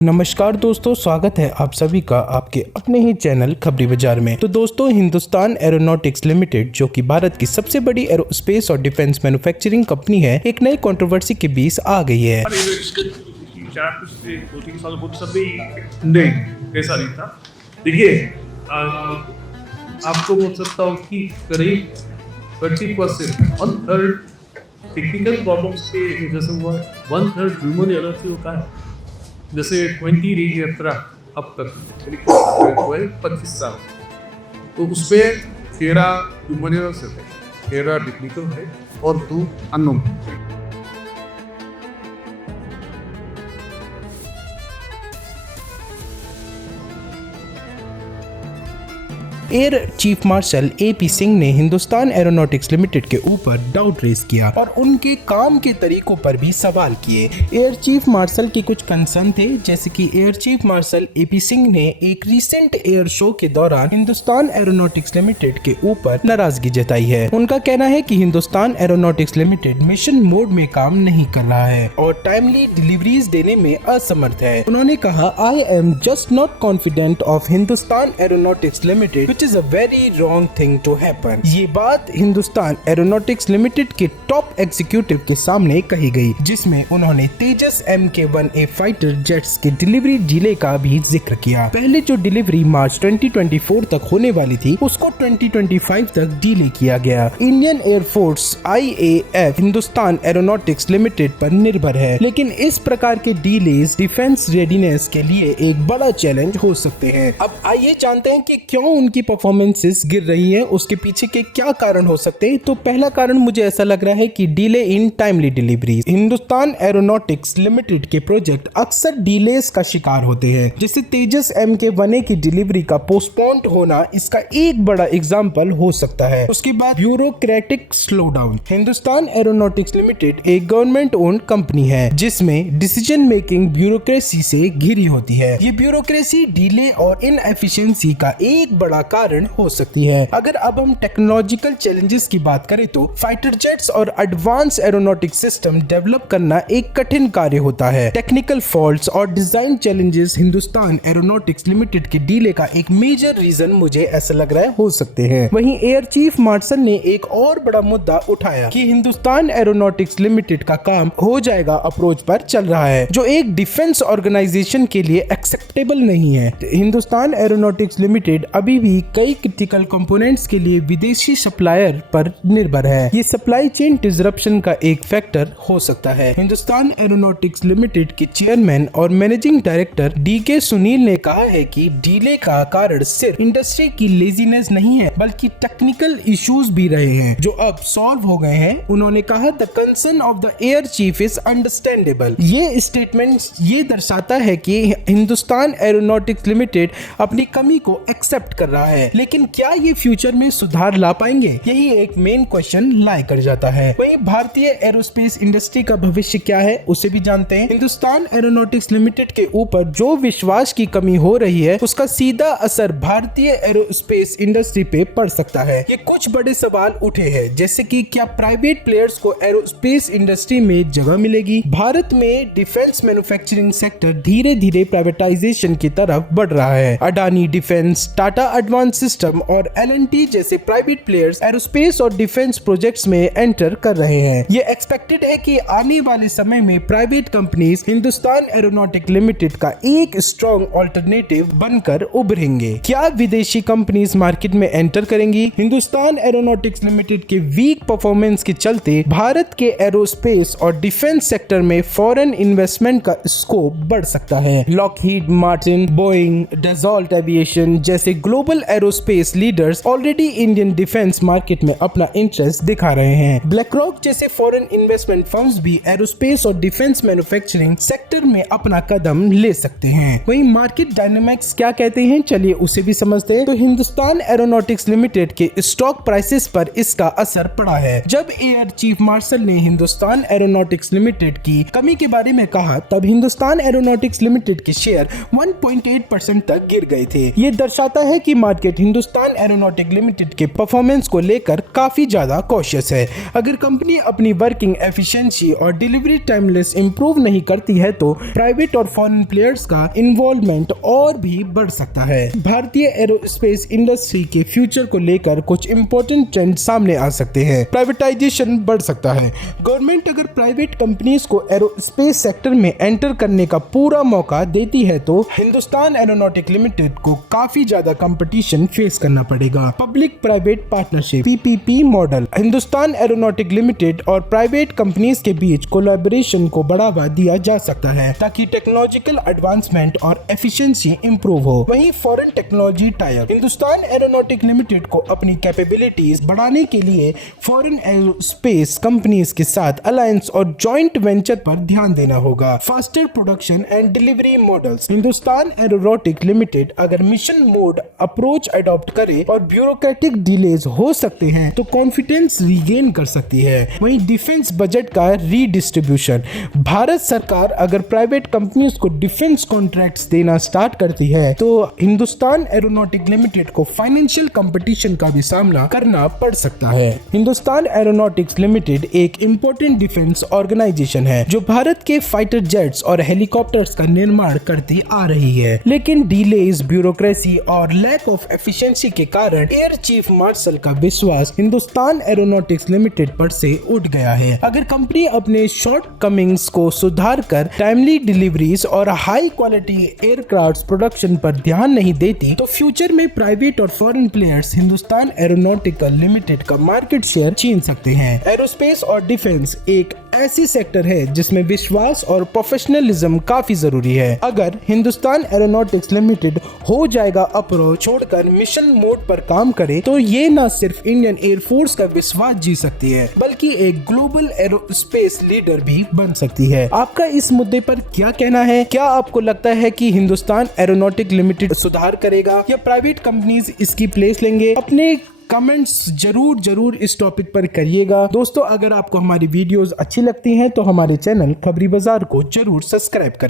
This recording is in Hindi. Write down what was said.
नमस्कार दोस्तों, स्वागत है आप सभी का आपके अपने ही चैनल खबरी बाजार में। तो दोस्तों, हिंदुस्तान एरोनॉटिक्स लिमिटेड जो कि भारत की सबसे बड़ी एरोस्पेस और डिफेंस मैन्युफैक्चरिंग कंपनी है, एक नई कंट्रोवर्सी के बीच आ गई है। नहीं, ऐसा नहीं था। देखिए, आपको बोल सकता हूँ कि करीब 30% 1/3 टेक्निकल प्रॉब्लम्स के वजह से हुआ है, 1/3 ह्यूमन एरर से होता है। जैसे 20 रेंज यात्रा अब तक हुआ है 25 साल, तो उसमें 13 ह्यूमन एरर से थे, 13 टेक्निकल है और 2 unknown. Air chief marshal AP Singh ने हिंदुस्तान एरोनॉटिक्स लिमिटेड के ऊपर डाउट रेज किया और उनके काम के तरीकों पर भी सवाल किए। एयर चीफ मार्शल के कुछ कंसर्न थे, जैसे कि air chief marshal AP Singh ने एक रिसेंट एयर शो के दौरान हिंदुस्तान एरोनॉटिक्स लिमिटेड के ऊपर नाराजगी जताई है। उनका कहना है कि Hindustan aeronautics limited mission mode में काम नहीं कर रहा है और टाइमली डिलीवरीज देने में असमर्थ है। उन्होंने कहा, I am just not confident of Hindustan aeronautics limited Which is a very wrong thing to happen। ये बात हिंदुस्तान एरोनॉटिक्स लिमिटेड के टॉप एग्जीक्यूटिव के सामने कही गई, जिसमें उन्होंने तेजस MK-1A फाइटर जेट्स के डिलीवरी डिले का भी जिक्र किया। पहले जो डिलीवरी मार्च 2024 तक होने वाली थी, उसको 2025 तक डिले किया गया। Indian air force IAF Hindustan aeronautics limited पर निर्भर है, लेकिन इस प्रकार के डिलेज डिफेंस रेडीनेस के लिए एक बड़ा चैलेंज हो सकते हैं। अब आइए जानते हैं कि क्यों उनकी परफॉर्मेंसेस गिर रही है, उसके पीछे के क्या कारण हो सकते हैं। तो पहला कारण मुझे ऐसा लग रहा है कि delay in timely delivery. Hindustan aeronautics limited के प्रोजेक्ट अक्सर डिलेस का शिकार होते हैं, जैसे तेजस MK-1A की डिलीवरी का पोस्टपोन्ड होना इसका एक बड़ा एग्जांपल हो सकता है। उसके बाद bureaucratic slowdown. Hindustan aeronautics limited एक गवर्नमेंट ओन्ड कंपनी है, जिसमें डिसीजन मेकिंग ब्यूरोक्रेसी से घिरी होती है। ये ब्यूरोक्रेसी डिले और इनएफिशिएंसी का एक बड़ा कारण हो सकती है। अगर अब हम टेक्नोलॉजिकल चैलेंजेस की बात करें तो फाइटर जेट्स और एडवांस एरोनॉटिक सिस्टम डेवलप करना एक कठिन कार्य होता है। टेक्निकल फॉल्ट्स और design challenges Hindustan aeronautics limited के डिले का एक मेजर रीजन मुझे ऐसा लग रहा है हो सकते हैं। वहीं एयर चीफ मार्शल ने एक और बड़ा मुद्दा उठाया कि हिंदुस्तान एरोनॉटिक्स लिमिटेड का काम हो जाएगा अप्रोच पर चल रहा है, जो एक डिफेंस ऑर्गेनाइजेशन के लिए एक्सेप्टेबल नहीं है। हिंदुस्तान एरोनॉटिक्स लिमिटेड अभी भी कई क्रिटिकल कंपोनेंट्स के लिए विदेशी सप्लायर पर निर्भर है। ये सप्लाई चेन डिसरप्शन का एक फैक्टर हो सकता है। हिंदुस्तान एरोनॉटिक्स लिमिटेड के चेयरमैन और मैनेजिंग डायरेक्टर DK सुनील ने कहा है कि डिले का कारण सिर्फ इंडस्ट्री की लेजीनेस नहीं है, बल्कि टेक्निकल इश्यूज भी रहे हैं, जो अब सॉल्व हो गए हैं। उन्होंने कहा, the concern of the air chief is understandable. ये स्टेटमेंट ये दर्शाता है कि हिंदुस्तान एरोनॉटिक्स लिमिटेड अपनी कमी को एक्सेप्ट कर रहा है, लेकिन क्या ये फ्यूचर में सुधार ला पाएंगे, यही एक मेन क्वेश्चन लाई कर जाता है। वहीं भारतीय एरोस्पेस इंडस्ट्री का भविष्य क्या है, उसे भी जानते हैं। हिंदुस्तान एरोनॉटिक्स लिमिटेड के ऊपर जो विश्वास की कमी हो रही है, उसका सीधा असर भारतीय एरोस्पेस इंडस्ट्री पे पड़ सकता है। ये कुछ बड़े सवाल उठे हैं, जैसे कि क्या प्राइवेट प्लेयर्स को एरोस्पेस इंडस्ट्री में जगह मिलेगी। भारत में डिफेंस मैन्युफैक्चरिंग सेक्टर धीरे धीरे प्राइवेटाइजेशन की तरफ बढ़ रहा है। Adani defence, Tata advance system और L&T जैसे प्राइवेट प्लेयर्स एरोस्पेस और डिफेंस प्रोजेक्ट्स में एंटर कर रहे हैं। ये एक्सपेक्टेड है कि आने वाले समय में private companies Hindustan aeronautic limited का एक स्ट्रॉन्ग ऑल्टरनेटिव बनकर उभरेंगे। क्या विदेशी कंपनीज मार्केट में एंटर करेंगी? हिंदुस्तान एरोनॉटिक्स लिमिटेड के वीक परफॉर्मेंस के चलते भारत के एरोस्पेस और डिफेंस सेक्टर में फॉरेन इन्वेस्टमेंट का स्कोप बढ़ सकता है। Lockheed Martin, Boeing, Dassault aviation जैसे global aerospace leaders already Indian defence market में अपना इंटरेस्ट दिखा रहे हैं। ब्लैकरॉक जैसे फॉरेन इन्वेस्टमेंट फर्म्स भी एरोस्पेस और डिफेंस मैन्युफैक्चरिंग सेक्टर में अपना कदम ले सकते हैं। वहीं मार्केट डायनामिक्स क्या कहते हैं, चलिए उसे भी समझते हैं। तो हिंदुस्तान एरोनॉटिक्स लिमिटेड के स्टॉक प्राइसेस पर इसका असर पड़ा है। जब एयर चीफ मार्शल ने हिंदुस्तान एरोनॉटिक्स लिमिटेड की कमी के बारे में कहा, तब हिंदुस्तान एरोनॉटिक्स लिमिटेड के शेयर 1.8% तक गिर गए थे। ये दर्शाता है कि market market Hindustan aeronautic limited के परफॉर्मेंस को लेकर काफी ज्यादा कॉशियस है। अगर कंपनी अपनी वर्किंग एफिशिएंसी और डिलीवरी टाइमलेस इंप्रूव नहीं करती है तो प्राइवेट और फॉरेन प्लेयर्स का इन्वॉल्वमेंट और भी बढ़ सकता है। भारतीय एरोस्पेस इंडस्ट्री के फ्यूचर को लेकर कुछ इंपॉर्टेंट ट्रेंड सामने आ सकते हैं। प्राइवेटाइजेशन बढ़ सकता है। गवर्नमेंट अगर प्राइवेट कंपनीज को एरोस्पेस सेक्टर में एंटर करने का पूरा मौका देती है तो हिंदुस्तान एरोनॉटिक लिमिटेड को काफी ज्यादा कंपटीशन फेस करना पड़ेगा। Public private partnership (PPP) model Hindustan aeronautic limited और प्राइवेट कंपनीज के बीच कोलैबोरेशन को बढ़ावा दिया जा सकता है ताकि टेक्नोलॉजिकल एडवांसमेंट और एफिशिएंसी इंप्रूव हो। वहीं foreign technology type Hindustan aeronautic limited को अपनी कैपेबिलिटीज बढ़ाने के लिए फॉरेन एरोस्पेस कंपनीज के साथ अलायंस और जॉइंट वेंचर पर ध्यान देना होगा। Faster production and delivery models Hindustan aeronautic limited अगर मिशन मोड अप्रोच अडॉप्ट करे और ब्यूरोक्रेटिक डिलेज हो सकते हैं तो कॉन्फिडेंस रीगेन कर सकती है। वहीं डिफेंस बजट का रीडिस्ट्रीब्यूशन भारत सरकार अगर प्राइवेट कंपनीज को डिफेंस कॉन्ट्रैक्ट्स देना स्टार्ट करती है तो हिंदुस्तान एरोनॉटिक लिमिटेड को फाइनेंशियल कंपटीशन का भी सामना करना पड़ सकता है। हिंदुस्तान एरोनॉटिक्स लिमिटेड एक इंपॉर्टेंट डिफेंस ऑर्गेनाइजेशन है जो भारत के फाइटर जेट्स और हेलीकॉप्टर्स का निर्माण करती आ रही है, लेकिन डिलेज, ब्यूरोक्रेसी और लैक ऑफ एफिशिएंसी के कारण एयर चीफ मार्शल का विश्वास हिंदुस्तान एरोनॉटिक्स लिमिटेड पर से उठ गया है। अगर कंपनी अपने शॉर्ट कमिंग्स को सुधार कर टाइमली डिलीवरीज और हाई क्वालिटी एयरक्राफ्ट प्रोडक्शन पर ध्यान नहीं देती तो फ्यूचर में प्राइवेट और foreign players Hindustan aeronautical limited का मार्केट शेयर छीन सकते हैं। एरोस्पेस और डिफेंस एक ऐसी सेक्टर है जिसमें विश्वास और प्रोफेशनलिज्म काफी जरूरी है। अगर हिंदुस्तान एरोनॉटिक्स लिमिटेड हो जाएगा अप्रोच छोड़कर मिशन मोड पर काम करे तो ये न सिर्फ इंडियन एयरफोर्स का विश्वास जीत सकती है बल्कि एक ग्लोबल एरोस्पेस लीडर भी बन सकती है। आपका इस मुद्दे पर क्या कहना है? क्या आपको लगता है कि हिंदुस्तान एरोनॉटिक लिमिटेड सुधार करेगा या प्राइवेट कंपनीज इसकी प्लेस लेंगे? अपने कमेंट्स जरूर इस टॉपिक पर करिएगा। दोस्तों, अगर आपको हमारी वीडियोस अच्छी लगती हैं तो हमारे चैनल खबरी बाजार को जरूर सब्सक्राइब करें।